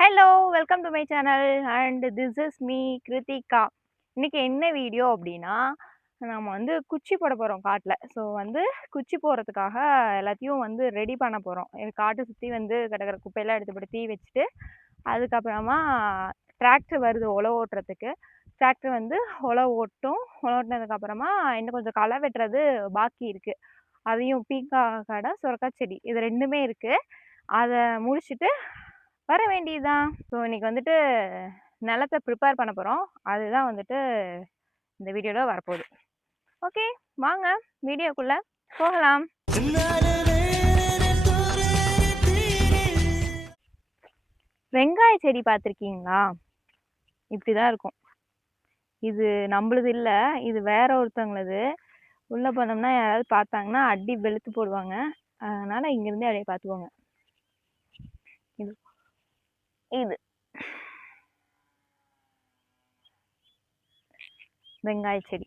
Hello welcome to my channel and this is me Kiruthika. இன்னைக்கு என்ன video அப்படின்னா, நம்ம வந்து குச்சி போட போகிறோம் காட்டில். ஸோ வந்து குச்சி போடுறதுக்காக எல்லாத்தையும் வந்து ரெடி பண்ண போகிறோம். காட்டை சுற்றி வந்து கிடக்கிற குப்பையெல்லாம் எடுத்துப்பட்டு தீ வச்சுட்டு, அதுக்கப்புறமா டிராக்டர் வருது உழவு ஓட்டுறதுக்கு. டிராக்டர் வந்து உழவு ஓட்டும். உழவு ஓட்டினதுக்கப்புறமா இன்னும் கொஞ்சம் களை வெட்டுறது பாக்கி இருக்குது. அதையும் பீக்கா கடை சுரக்காய் செடி இது ரெண்டுமே இருக்குது. அதை முடிச்சுட்டு வர வேண்டியதுதான். ஸோ இன்னைக்கு வந்துட்டு நிலத்தை ப்ரிப்பேர் பண்ண போகிறோம். அதுதான் வந்துட்டு இந்த வீடியோவில் வரப்போகுது. ஓகே, வாங்க வீடியோக்குள்ளே போகலாம். வெங்காய செடி பார்த்துருக்கீங்களா? இப்படி தான் இருக்கும். இது நம்மளது இல்லை, இது வேற ஒருத்தவங்களது. உள்ளே போனோம்னா யாராவது பார்த்தாங்கன்னா அடி வெளுத்து போடுவாங்க. அதனால் இங்கேருந்தே அப்படியே பார்த்துக்கோங்க. இது இது வெங்காய செடி.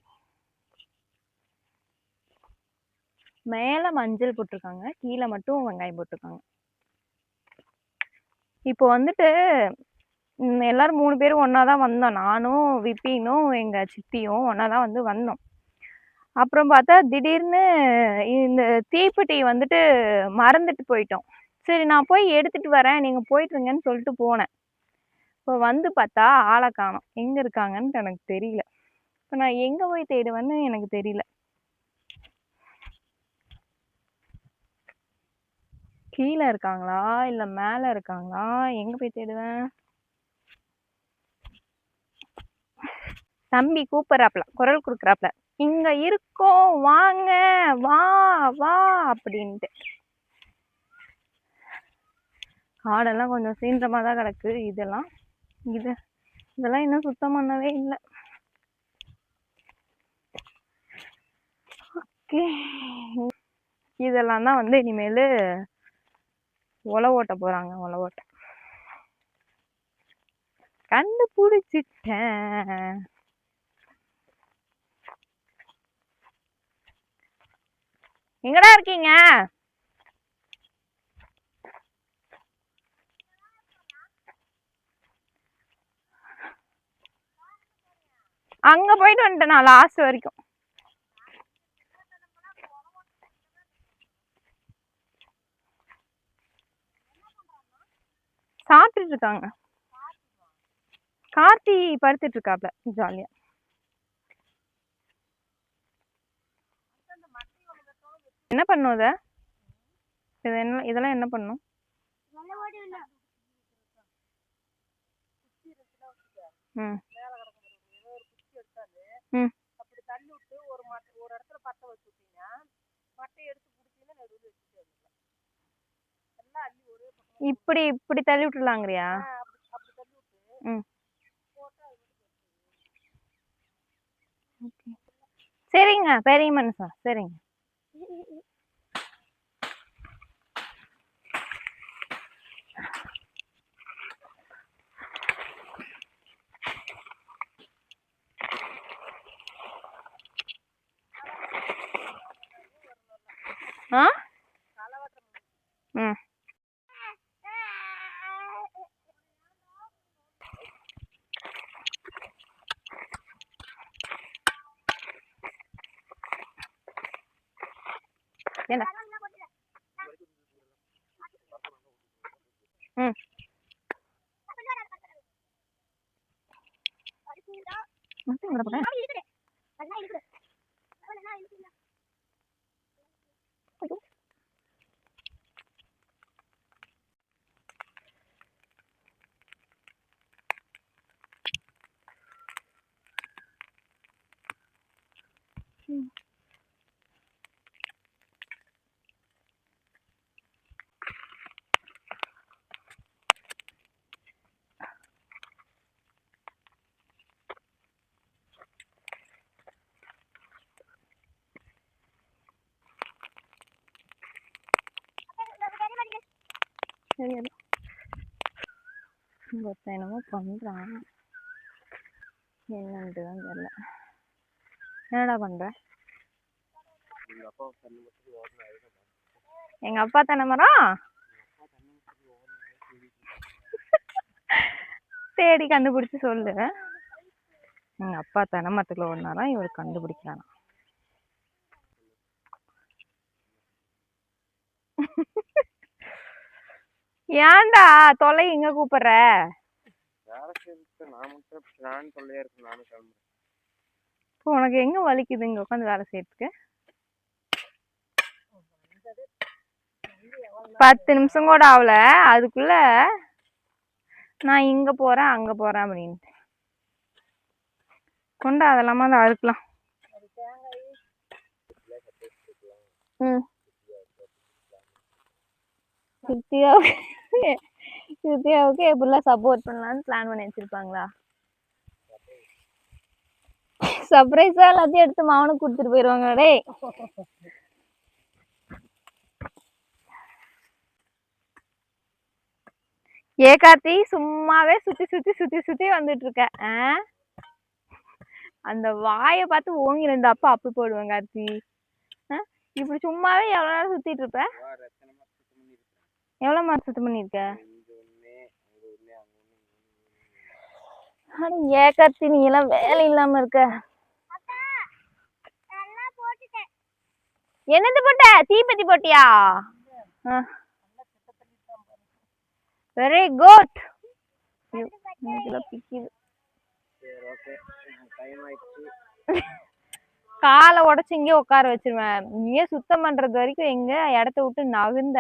மேலே மஞ்சள் போட்டிருக்காங்க, கீழே மட்டும் வெங்காயம் போட்டிருக்காங்க. இப்போ வந்துட்டு எல்லாரும் 3 பேரும் ஒன்றா தான் வந்தோம். நானும் விப்பினும் எங்கள் சித்தியும் ஒன்றா தான் வந்து வந்தோம். அப்புறம் பார்த்தா திடீர்னு இந்த தீப்பெட்டி வந்துட்டு மறந்துட்டு போயிட்டோம். சரி நான் போய் எடுத்துகிட்டு வரேன், நீங்கள் போயிட்டுருங்கன்னு சொல்லிட்டு போனேன். இப்போ வந்து பார்த்தா ஆளை காணோம். எங்கே இருக்காங்கன்னு எனக்கு தெரியல. இப்போ நான் எங்கே போய் தேடுவேன்னு எனக்கு தெரியல. கீழே இருக்காங்களா இல்லை மேலே இருக்காங்களா? எங்கே போய் தேடுவேன்? தம்பி கூப்பிட்றாப்ல, குரல் கொடுக்குறாப்ல, இங்க இருக்கோம் வாங்க, வா வா அப்படின்ட்டு. காடெல்லாம் கொஞ்சம் சீன்றமாக தான் கிடக்கு. இதெல்லாம் இன்னும் சுத்தம் பண்ணவே இல்லை. ஓகே, இதெல்லாம் தான் வந்து இனிமேல் உழவு ஓட்ட போகிறாங்க. உழவு ஓட்ட கண்டுபிடிச்சிட்டேன். எங்கடா இருக்கீங்க? அங்க போயிட்டு வந்துட்டேன் நான் லாஸ்ட் வரைக்கும். சாப்பிட்டுட்டு இருக்காங்க. கார்த்தி படுத்துட்டு இருக்காப்ல ஜாலியா. என்ன பண்ணும் இத? இதெல்லாம் என்ன பண்ணும்? இப்படி இப்படி தள்ளி விட்டுலாங்கறியா? சரிங்க பெரிய மனுஷா, சரிங்க. ஆ ம் என்ன ம் சரி. ஒருத்தன் என்னமோ பண்றான், என்னன்ட்டு தான் தெரியல. என்னடா பண்ற? எங்க அப்பா தானே மரம். தேடி கண்டுபிடிச்சு சொல்லு. எங்க அப்பா தென்னை மரத்துக்குள்ள ஓடினாராம், இவர் கண்டுபிடிக்கிறானா. ஏன்டா தொலை இங்க கூப்பிடுற? உனக்கு எங்க வலிக்குது இங்க உட்காந்து வேலை செய்யறதுக்கு? 10 நிமிஷம் கூட ஆகல, அதுக்குள்ள நான் இங்க போறேன் அங்க போறேன் அப்படின்ட்டு. கொண்டா அதெல்லாமா தான் அறுக்கலாம். கிருத்தியாவுக்கு எப்படிலாம் சப்போர்ட் பண்ணலாம்னு பிளான் பண்ணி வச்சிருப்பாங்களா? சர்ப்ரைஸா எல்லாத்தையும் எடுத்து மாவனுக்கு கொடுத்துட்டு போயிருவாங்க. டே ஏ கார்த்தி, சும்மாவே சுத்தி சுத்தி சுத்தி சுத்தி வந்துட்டு இருக்க. அந்த வாயை பார்த்து ஓங்கி 2 அப்பா அப்பி போடுவேன் கார்த்தி. இப்படி சும்மாவே எவ்வளவு நேரம் சுத்திட்டு இருப்ப? எவ்வளவு மாசம் சுத்தம் பண்ணிருக்க? ஏ கார்த்தி, நீ எல்லாம் வேலை இல்லாம இருக்க. என்னது போட்ட? தீப்பெட்டி போட்டியா? Very good. காலை உடைச்சு இங்கே உட்கார வச்சிருவேன். நீயே சுத்தம் பண்றது வரைக்கும் எங்க இடத்த விட்டு நகுந்த.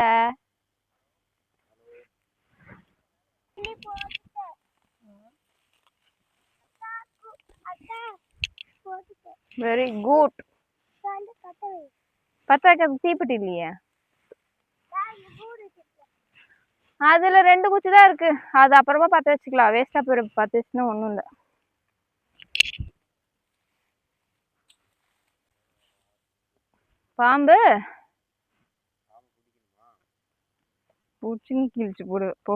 Very good. பத்த வைக்க தீப்பெட்டி இல்லையே. அதுல 2 குச்சி தான் இருக்கு, அது அப்புறமா பத்த வச்சுக்கலாம். வேஸ்டா போயிடும், பத்த வச்சுன்னா ஒண்ணும் இல்ல. பாம்பு பூச்சின்னு கிழிச்சு போடு போ.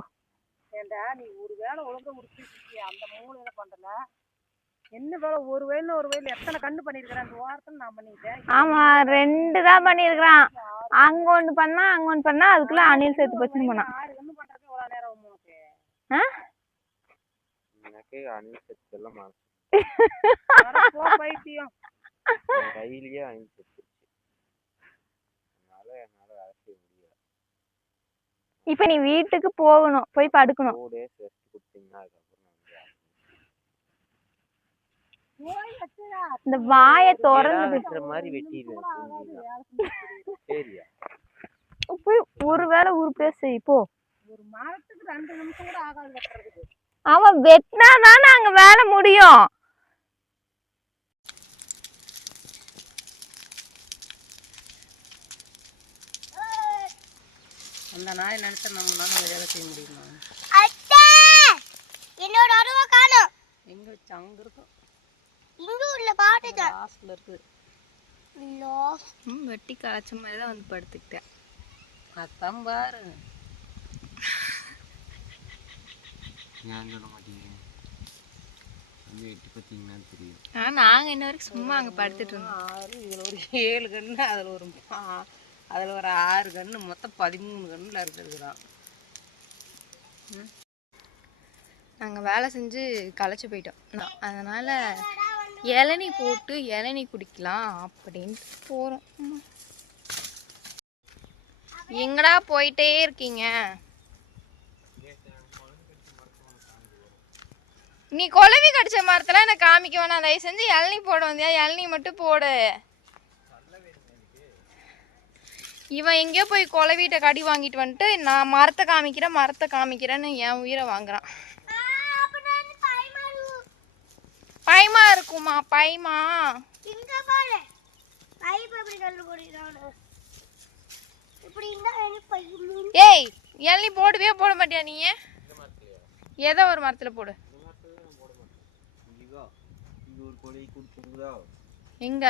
ஏண்டா நீ ஒரு வேலை ஒழுங்கா முடிச்சிருக்கீங்க, அந்த மூலையில பண்றல என்ன வேலை? ஒரு வயல்ல எத்தனை கண்ணு பண்ணிருக்கிறேன் அந்த வாரத்துல நான் பண்ணிட்டேன். ஆமா 2 தான் பண்ணிருக்கான். அங்க ஒண்ணு பண்ணா அங்க ஒண்ணு பண்ணா, அதுக்குள்ள அணில் சேர்த்து போச்சுன்னு பண்ணா. 6 கண்ணு பண்றதுக்கு எவ்வளவு நேரம் ஆகும் உனக்கு? எனக்கு அணில் சேர்த்து எல்லாம் போ பைத்தியம். கையிலேயே அணில் சேர்த்து. அதனால என்னால வேலை செய்ய முடியல. இப்ப நீ வீட்டுக்கு போகணும், போய் படுக்கணும். இந்த வாயை திறந்து மாதிரி போய் ஒரு வேளை உருப்படியா செய் போ. ஒரு மரத்துக்கு 2 நிமிஷம் கூட ஆகாது வெட்டுறதுக்கு. அவன் வெட்டினாதானே அங்க வேலை முடியும். அந்த நாய் நினைச்சா நம்மளால வேலை செய்ய முடியுமா? என்னோட அருவா காணோம். எங்க வச்சு? அங்க இருக்கும். இங்க உள்ள பாட்டுங்க லாஸ்ட்ல இருக்கு. வெட்டி களைச்ச மாதிரி தான் வந்து படுத்துக்கிட்டேன். அதான் பாரு. ஏன் சொல்ல மாட்டீங்க? வெட்டி பார்த்தீங்கன்னா தெரியும். நாங்க இன்ன வரைக்கும் சும்மா அங்க படுத்துட்டு இருந்தோம். இதுல ஒரு 7 கண்ணு, அதுல ஒரு 6 கண்ணு, மொத்தம் 13 கண்ணுல இருக்குதுதான். நாங்க வேலை செஞ்சு களைச்சு போயிட்டோம். அதனால இளநீ போட்டு இளநீ குடிக்கலாம் அப்படின்ட்டு போறோம். எங்கடா போயிட்டே இருக்கீங்க? நீ குழவி கடிச்ச மரத்துல எனக்கு காமிக்க வேணாம். தயவு செஞ்சு இளநீ போட வந்தியா? இளநீ மட்டும் போடு. இவன் எங்கேயோ போய் குழவிட்ட கடி வாங்கிட்டு வந்துட்டு நான் மரத்தை காமிக்கிறேன்னு என் உயிரை வாங்குறான். பைமா இருக்குமா? பைமா ஏய், இளநீ போடுவே போட மாட்டியா நீ? ஏதோ ஒரு மரத்துல போடு. எங்க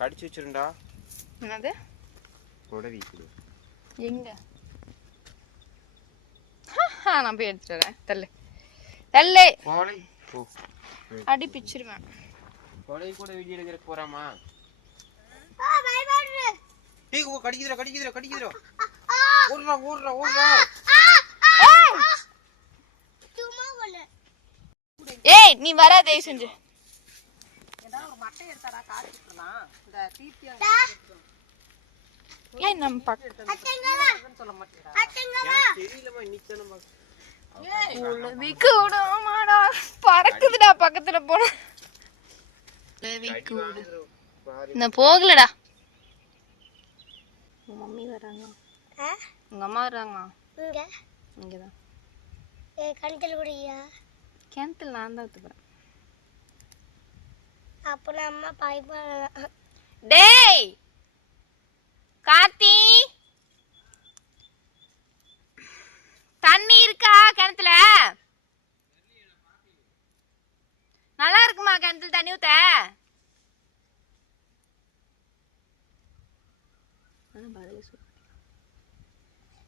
கடிச்சு வச்சிருந்தா? என்னது கொடவி? எங்க? நான் போய் எடுத்துட்டு வரேன். தள்ளு தள்ளு. அடி பிச்சிருவேன். கொடவி கூட வீடியோ எடுக்க போறாமா? கடிக்குதுடா. ஓடுறா. நீ வர தயவு செஞ்சு. ஏதாவது ஒரு மட்டை எடுத்தாடா காட்டிக்கலாம். இந்த தீர்த்தி ஏன் நம்ம பக்கம் சொல்ல மாட்டேடா. தெரியலமா இன்னைக்கு தான விக்கு விடுமாடா பறக்குதுடா பக்கத்துல போனா. விக்கு விடு. நான் போகலடா. உங்க மம்மி வராங்க. உங்க அம்மா வராங்க. இங்க இங்கதான். கிணத்துல குடியா? கிணத்துல நான் தான் ஊத்துறேன். அப்ப அம்மா பாய்ப்பா. டேய் கார்த்தி, தண்ணி இருக்கா கிணத்துல? நல்லா இருக்குமா கிணத்துல தண்ணி ஊத்த?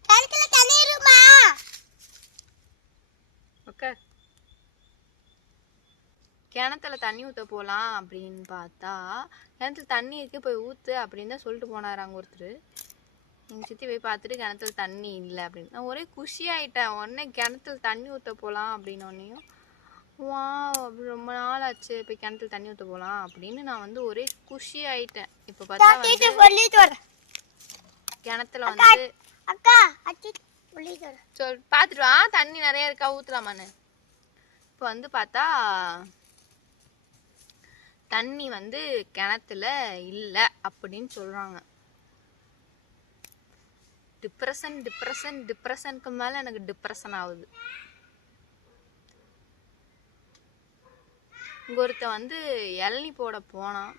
கிணத்துல தண்ணி இருக்குமா? ஓகே. கிணத்துல தண்ணி ஊற்ற போகலாம் அப்படின்னு பார்த்தா கிணத்துல தண்ணி இருக்கு போய் ஊற்று அப்படின்னு தான் சொல்லிட்டு போனார் அங்கே ஒருத்தர். எங்கள் சித்தி போய் பார்த்துட்டு கிணத்துல தண்ணி இல்லை அப்படின்னு நான் ஒரே குஷியாயிட்டேன். உடனே கிணத்துல தண்ணி ஊற்ற போகலாம் அப்படின்னோடனையும் வா அப்படி ரொம்ப நாள் ஆச்சு போய் கிணத்துல தண்ணி ஊற்ற போகலாம் அப்படின்னு நான் வந்து ஒரே குஷி ஆயிட்டேன். இப்போ பார்த்தா கிணத்துல வந்து சொல் பார்த்துட்டு வா தண்ணி நிறைய இருக்கா ஊற்றலாமான்னு. இப்போ வந்து பார்த்தா தண்ணி வந்து கிணத்துல இல்லை அப்படின்னு சொல்றாங்க. டிப்ரெஷனுக்கு மேல எனக்கு டிப்ரெஷன் ஆகுது. இங்க ஒருத்த வந்து இளநீ போட போனான்,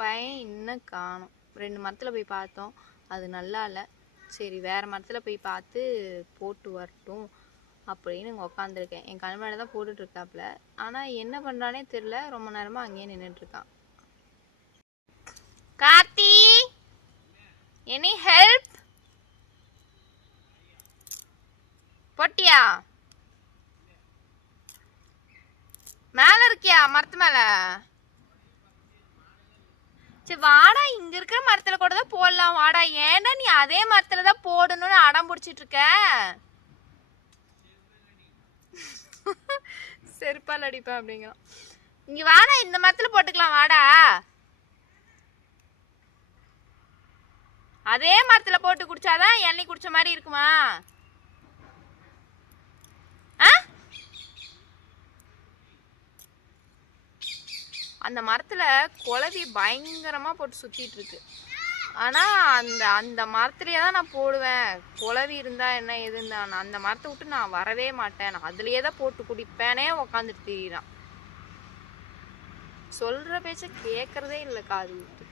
பையன் இன்னும் காணோம். 2 மரத்துல போய் பார்த்தோம், அது நல்லா இல்லை. சரி வேற மரத்துல போய் பார்த்து போட்டு வரட்டும் அப்படின்னு இங்கே உட்காந்துருக்கேன். என் கண் மேலே தான் போட்டுட்டு இருக்காப்புல. ஆனால் என்ன பண்ணுறானே தெரியல, ரொம்ப நேரமாக அங்கேயே நின்றுட்டு இருக்கான். Karthi, any help? போட்டியா? மேல இருக்கியா மரத்து மேல? சரி வாடா, இங்க இருக்கிற மரத்துல கூட தான் போடலாம் வாடா. ஏன்னா நீ அதே மரத்துல தான் போடணும்னு அடம் பிடிச்சிட்டு இருக்க. செருப்பால் அடிப்பேன் அப்படிங்கிறான். இங்க வாடா, இந்த மரத்துல போட்டுக்கலாம் வாடா. அதே மரத்துல போட்டு குடிச்சாதான் எண்ணெய் குடிச்ச மாதிரி இருக்குமா? அந்த மரத்துல குளவி பயங்கரமா போட்டு சுத்திட்டு இருக்கு. ஆனா அந்த மரத்துலயே தான் நான் போடுவேன். குளவி இருந்தா என்ன எதுன்னா அந்த மரத்தை விட்டு நான் வரவே மாட்டேன். நான் அதுலயே தான் போட்டு குடிப்பேனே உக்காந்துட்டு திரியிறான். சொல்ற பேச்ச கேக்குறதே இல்லை காது விட்டு.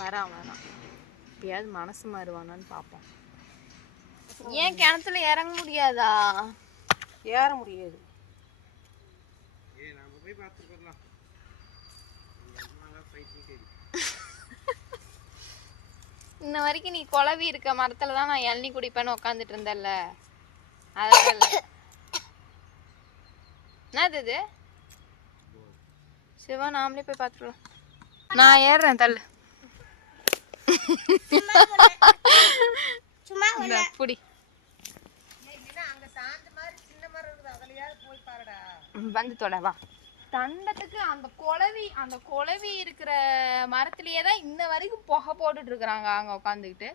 வரான் எப்பயாவது மனசு மாறுவானான்னு பாப்போம். ஏன் கிணத்துல இறங்க முடியாதா? ஏற முடியாது. இன்ன வரைக்கும் நீ குளவி இருக்க மரத்துலதான் நான் இளநீ குடிப்பேன்னு உட்காந்துட்டு இருந்தேன்ல, அதனால என்னது இது? சிவா நாமளே போய் பார்த்துக்கலாம். நான் ஏறுறேன் தள்ளு. புடி வந்து தொட வா. தண்டத்துக்கு அந்த குளவி இருக்கிற மரத்திலேயே தான் இன்ன வரைக்கும் புகை போட்டுட்டு இருக்கிறாங்க அங்க உட்காந்துக்கிட்டு.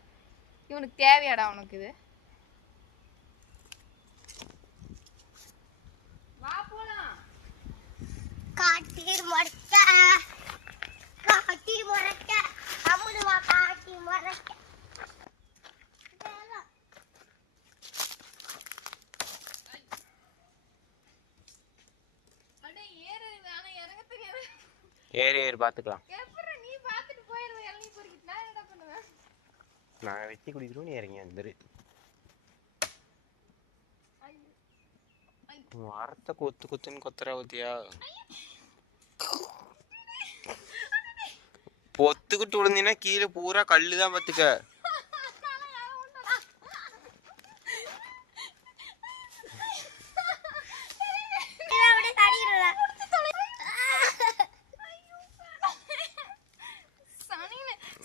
இவனுக்கு தேவையாடா உனக்கு இது? வா போலாம். காட்டி மொரட்ட அம்முடுவா காட்டி மொரட்ட. ஏறு பார்த்துக்கலாம். நீ பார்த்துட்டு போயிடுவ. இளநீ பொறுக்கிட்டு நான் என்ன பண்ணுவேன்? நான் வெட்டி குடிக்கிறோம், நீ இறங்கி வந்துரு. மரத்தை கொத்துன்னு கொத்துறா ஊத்தியா? பொத்துக்கிட்டு விழுந்தீங்கன்னா கீழே பூரா கல்லுதான் பார்த்துக்க.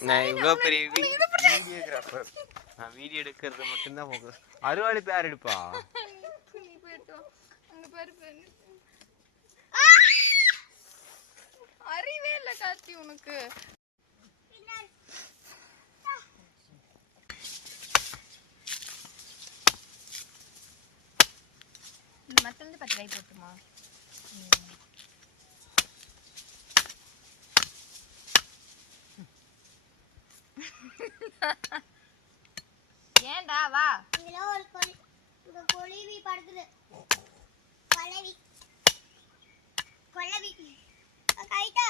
நான் இவ்வளோ பெரிய வீடியோகிராஃபர், நான் வீடியோ எடுக்கிறது மட்டும்தான் ஃபோக்கஸ். அறுவாளி பேர் எடுப்பா. அங்க பாரு அறிவே இல்ல கார்த்தி உனக்கு. இந்த மத்திலிருந்து 10 காய் போட்டுமா? ஏன்டா வா. இதுல ஒரு கொழுவி படுக்குது. கொலவி கொலவி கைட்டா.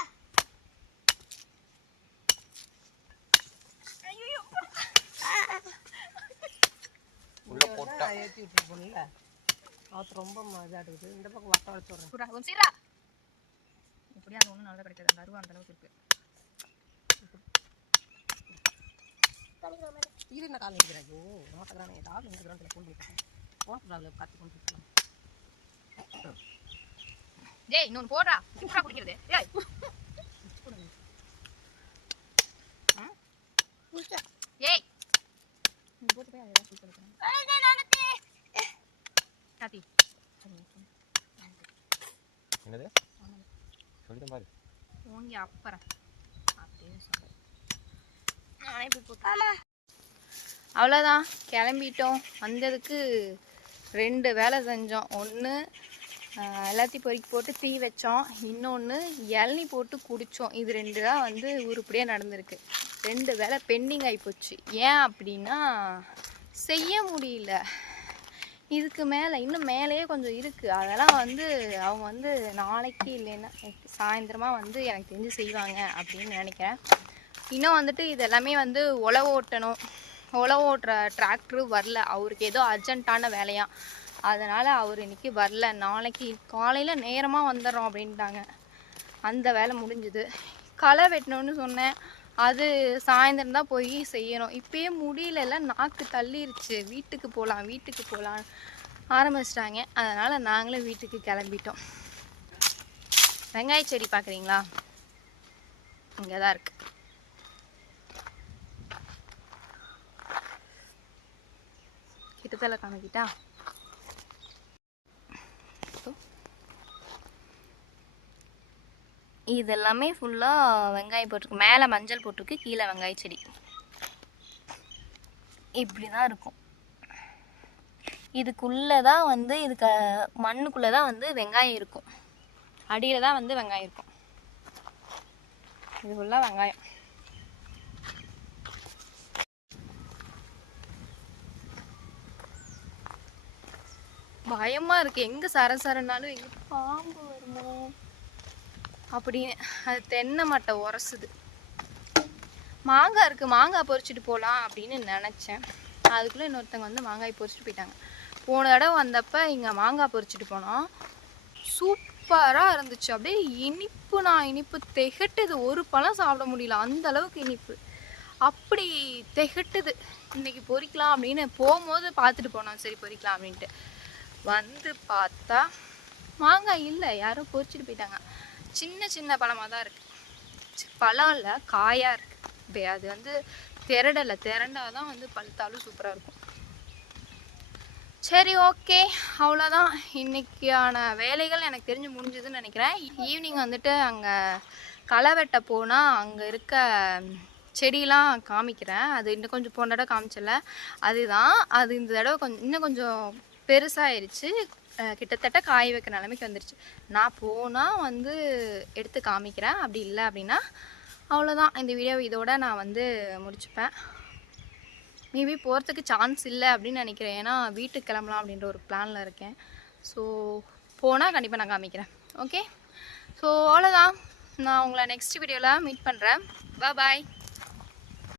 ஐயோ உள்ள போட்டா ஏற்றி விட்டு போகல. அது ரொம்ப இதாகிடுது. இந்த பக்கம் வட்ட வச்சு விட்றேன். புறா கொஞ்சம் சீரா. இப்படியே அது ஒன்றும் நல்லா கிடைக்காது. அந்த அருவா அந்த அளவுக்கு இருக்கு. இது என்ன காலம் இருக்கிறாங்க? நோட்டக்கிறானே ஏதாவது இருக்கிறான் ஃபோன் பண்ணிட்டு போட்டுறாங்க கற்று கொண்டு போகலாம். டேய் இன்னொன்று போடுறா. புறா குடிக்கிறது. ஏய் ஏய் நீ போட்டு போய் அதை சூப்பர் பண்ணுங்க. காத்தி என்னது சொல்லிட்டு பாரு. ஓங்கி அப்புறம் அப்படியே சொல்கிறேன். நானே போய் போட்டு அவ்வளோதான் கிளம்பிட்டோம். வந்ததுக்கு 2 வேலை செஞ்சோம். ஒன்று எல்லாத்தையும் பொறுக்கி போட்டு தீ வச்சோம். இன்னொன்று இளநி போட்டு குடித்தோம். இது 2 தான் வந்து உருப்படியாக நடந்திருக்கு. 2 வேலை பெண்டிங் ஆகிப்போச்சு. ஏன் அப்படின்னா செய்ய முடியல. இதுக்கு மேலே இன்னும் மேலேயே கொஞ்சம் இருக்குது. அதெல்லாம் வந்து அவங்க வந்து நாளைக்கு இல்லைன்னா சாயந்தரமாக வந்து எனக்கு தெரிஞ்சு செய்வாங்க அப்படின்னு நினைக்கிறேன். இன்னும் வந்துட்டு இது எல்லாமே வந்து உழவு ஓட்டணும். உழவு ஓட்டுற டிராக்டரு வரல. அவருக்கு ஏதோ அர்ஜென்ட்டான வேலையாக, அதனால் அவர் இன்றைக்கி வரல. நாளைக்கு காலையில் நேரமாக வந்துடுறோம் அப்படின்ட்டாங்க. அந்த வேலை முடிஞ்சுது. களை வெட்டணும்னு சொன்னேன். அது சாயந்தரம் தான் போய் செய்யணும். இப்போயே முடியல, நாக்கு தள்ளிருச்சு. வீட்டுக்கு போகலாம் ஆரம்பிச்சிட்டாங்க. அதனால் நாங்களும் வீட்டுக்கு கிளம்பிட்டோம். வெங்காய செடி பார்க்குறீங்களா? இங்கே தான் இருக்குது. கிட்டத்தல காமிக்கிட்டா. இது எல்லாமே ஃபுல்லாக வெங்காயம் போட்டிருக்கு. மேலே மஞ்சள் போட்டிருக்கு, கீழே வெங்காய செடி. இப்படி தான் இருக்கும். இதுக்குள்ளே தான் வந்து இதுக்கு மண்ணுக்குள்ளே தான் வந்து வெங்காயம் இருக்கும். அடியில் தான் வந்து வெங்காயம் இருக்கும். இது ஃபுல்லாக வெங்காயம். பயமாக இருக்குது. எங்கே சரசரனாலும் எங்கே பாம்பு வருமோ அப்படின்னு. அது தென்னை மட்டை உரசுது. மாங்காய் இருக்குது, மாங்காய் பொறிச்சிட்டு போகலாம் அப்படின்னு நினச்சேன். அதுக்குள்ளே இன்னொருத்தவங்க வந்து மாங்காய் பொறிச்சிட்டு போயிட்டாங்க. போன தடவை வந்தப்போ இங்கே மாங்காய் பொறிச்சிட்டு போனோம். சூப்பராக இருந்துச்சு. அப்படியே இனிப்பு திகட்டுது. ஒரு பழம் சாப்பிட முடியல, அந்த அளவுக்கு இனிப்பு. அப்படி திகட்டுது. இன்றைக்கி பொறிக்கலாம் அப்படின்னு போகும்போது பார்த்துட்டு போனோம். சரி பொறிக்கலாம் அப்படின்ட்டு வந்து பார்த்தா மாங்காய் இல்லை, யாரோ பொறிச்சிட்டு போயிட்டாங்க. சின்ன பழமாக தான் இருக்குது. பழம் இல்லை, காயாக இருக்குது. அது வந்து திரண்டாதான் வந்து பழுத்தாலும் சூப்பராக இருக்கும். சரி ஓகே, அவ்வளோதான். இன்றைக்கான வேலைகள் எனக்கு தெரிஞ்சு முடிஞ்சதுன்னு நினைக்கிறேன். ஈவினிங் வந்துட்டு அங்கே களை வெட்ட போனால் அங்கே இருக்க செடியெலாம் காமிக்கிறேன். அது இன்னும் கொஞ்சம் போன தடவை காமிச்சல, அதுதான். அது இந்த தடவை இன்னும் கொஞ்சம் பெருசாகிடுச்சு. கிட்டத்தட்ட காய வைக்கிற நிலைமைக்கு வந்துருச்சு. நான் போனால் வந்து எடுத்து காமிக்கிறேன். அப்படி இல்லை அப்படின்னா அவ்வளோதான். இந்த வீடியோ இதோட நான் வந்து முடிச்சுப்பேன். மேபி போகிறதுக்கு சான்ஸ் இல்லை அப்படின்னு நினைக்கிறேன். ஏன்னா வீட்டுக்கு கிளம்பலாம் அப்படின்ற ஒரு பிளானில் இருக்கேன். ஸோ போனால் கண்டிப்பாக நான் காமிக்கிறேன். ஓகே, ஸோ அவ்வளோதான். நான் உங்களை நெக்ஸ்ட் வீடியோவில் மீட் பண்ணுறேன். பாய்.